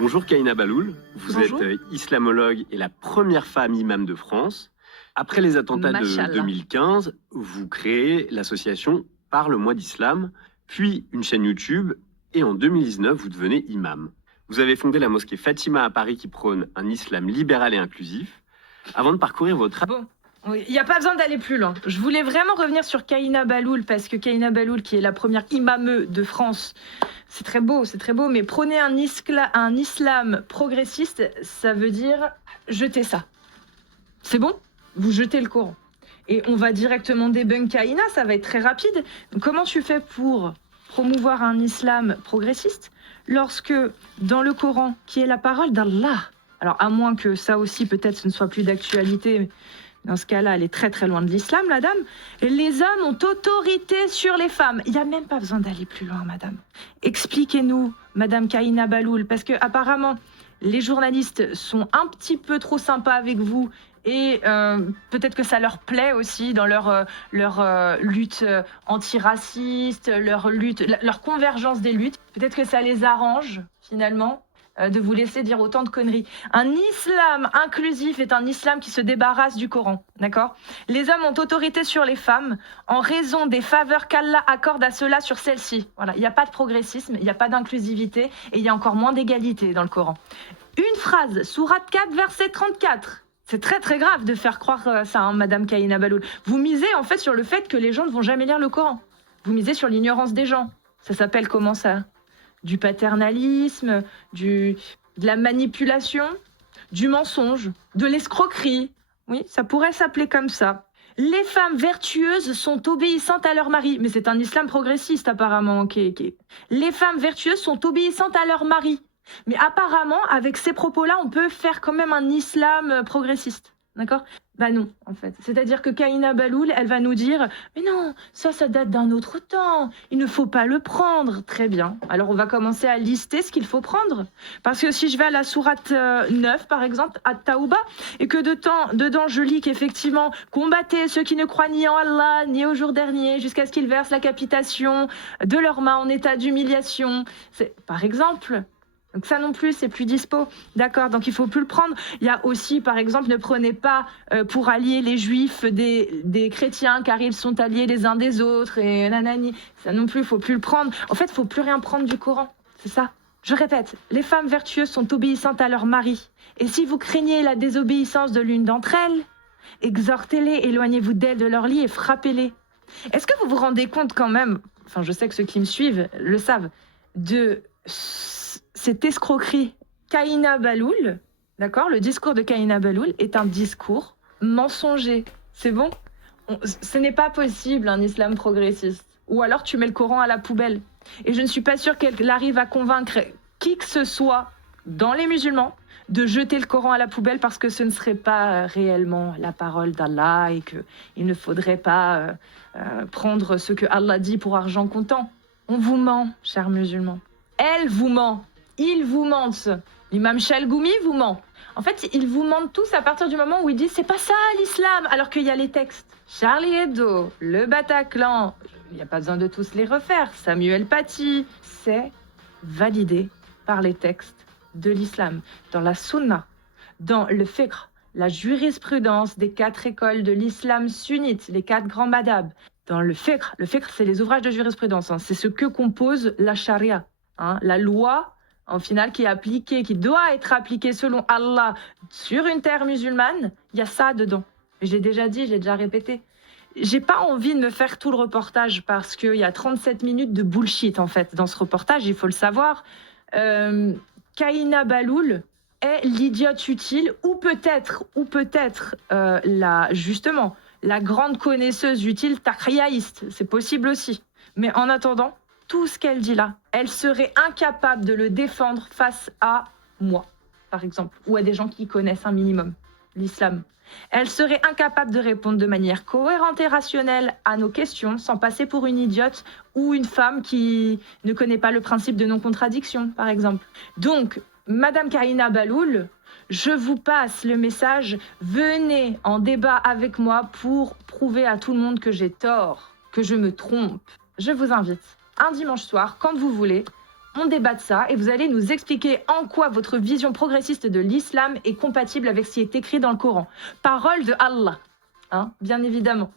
Bonjour Kaina Baloul, vous Bonjour. êtes islamologue et la première femme imam de France. Après les attentats de Machallah. 2015, vous créez l'association Parle-moi d'Islam, puis une chaîne YouTube, et en 2019, vous devenez imam. Vous avez fondé la mosquée Fatima à Paris qui prône un islam libéral et inclusif. Avant de parcourir votre... Bon, oui, il n'y a pas besoin d'aller plus loin. Je voulais vraiment revenir sur Kaina Baloul, parce que Kaina Baloul, qui est la première imame de France, c'est très beau, mais prôner un islam progressiste, ça veut dire jeter ça. C'est bon? Vous jetez le Coran. Et on va directement débunk Kaina, ça va être très rapide. Donc, comment tu fais pour promouvoir un islam progressiste lorsque dans le Coran, qui est la parole d'Allah, alors à moins que ça aussi peut-être ce ne soit plus d'actualité, dans ce cas-là elle est très très loin de l'islam, la dame, les hommes ont autorité sur les femmes. Il n'y a même pas besoin d'aller plus loin, madame. Expliquez-nous, madame Kaina Baloul, parce que apparemment les journalistes sont un petit peu trop sympas avec vous. Et peut-être que ça leur plaît aussi dans leur lutte antiraciste, leur convergence des luttes. Peut-être que ça les arrange, finalement, de vous laisser dire autant de conneries. Un islam inclusif est un islam qui se débarrasse du Coran, d'accord? Les hommes ont autorité sur les femmes en raison des faveurs qu'Allah accorde à ceux-là sur celles-ci. Voilà, il n'y a pas de progressisme, il n'y a pas d'inclusivité et il y a encore moins d'égalité dans le Coran. Une phrase, sourate 4, verset 34. C'est très très grave de faire croire ça, hein, Madame Kaina Baloul. Vous misez en fait sur le fait que les gens ne vont jamais lire le Coran. Vous misez sur l'ignorance des gens. Ça s'appelle comment ça? Du paternalisme, de la manipulation, du mensonge, de l'escroquerie. Oui, ça pourrait s'appeler comme ça. Les femmes vertueuses sont obéissantes à leur mari. Mais c'est un islam progressiste apparemment. Okay. Les femmes vertueuses sont obéissantes à leur mari. Mais apparemment, avec ces propos-là, on peut faire quand même un islam progressiste. D'accord? Bah non, en fait. C'est-à-dire que Kaina Baloul, elle va nous dire « Mais non, ça date d'un autre temps. Il ne faut pas le prendre. » Très bien. Alors, on va commencer à lister ce qu'il faut prendre. Parce que si je vais à la sourate 9, par exemple, à Taouba, et que dedans, je lis qu'effectivement, combattez ceux qui ne croient ni en Allah, ni au jour dernier, jusqu'à ce qu'ils versent la capitation de leurs mains en état d'humiliation. Par exemple... Donc ça non plus, c'est plus dispo. D'accord, donc il faut plus le prendre. Il y a aussi, par exemple, ne prenez pas pour allier les juifs des chrétiens, car ils sont alliés les uns des autres, et nanani. Ça non plus, il faut plus le prendre. En fait, il faut plus rien prendre du Coran, c'est ça. Je répète, les femmes vertueuses sont obéissantes à leur mari. Et si vous craignez la désobéissance de l'une d'entre elles, exhortez-les, éloignez-vous d'elles de leur lit et frappez-les. Est-ce que vous vous rendez compte quand même, enfin je sais que ceux qui me suivent le savent, de... cette escroquerie? Kaina Baloul, d'accord, le discours de Kaina Baloul est un discours mensonger. C'est bon? Ce n'est pas possible un islam progressiste. Ou alors tu mets le Coran à la poubelle. Et je ne suis pas sûre qu'elle arrive à convaincre qui que ce soit dans les musulmans de jeter le Coran à la poubelle parce que ce ne serait pas réellement la parole d'Allah et qu'il ne faudrait pas prendre ce que Allah dit pour argent comptant. On vous ment, chers musulmans. Elle vous ment. Ils vous mentent. L'imam Chalgoumi vous ment. En fait, ils vous mentent tous à partir du moment où ils disent c'est pas ça l'islam, alors qu'il y a les textes. Charlie Hebdo, le Bataclan, il n'y a pas besoin de tous les refaire. Samuel Paty, c'est validé par les textes de l'islam. Dans la sunna, dans le fiqh, la jurisprudence des 4 écoles de l'islam sunnite, les 4 grands madhab. Dans le fiqh c'est les ouvrages de jurisprudence, hein. C'est ce que compose la charia, hein, la loi en final qui est appliquée, qui doit être appliquée selon Allah sur une terre musulmane. Il y a ça dedans. Je l'ai déjà dit, je l'ai déjà répété. J'ai pas envie de me faire tout le reportage parce qu'il y a 37 minutes de bullshit en fait dans ce reportage, il faut le savoir. Kaina Baloul est l'idiote utile ou peut-être justement la grande connaisseuse utile takhriaïste, c'est possible aussi. Mais en attendant, tout ce qu'elle dit là, elle serait incapable de le défendre face à moi, par exemple, ou à des gens qui connaissent un minimum l'islam. Elle serait incapable de répondre de manière cohérente et rationnelle à nos questions sans passer pour une idiote ou une femme qui ne connaît pas le principe de non-contradiction, par exemple. Donc, Madame Kaina Baloul, je vous passe le message, venez en débat avec moi pour prouver à tout le monde que j'ai tort, que je me trompe. Je vous invite un dimanche soir, quand vous voulez, On débat de ça et vous allez nous expliquer en quoi votre vision progressiste de l'islam est compatible avec ce qui est écrit dans le Coran. Parole de Allah, hein, bien évidemment.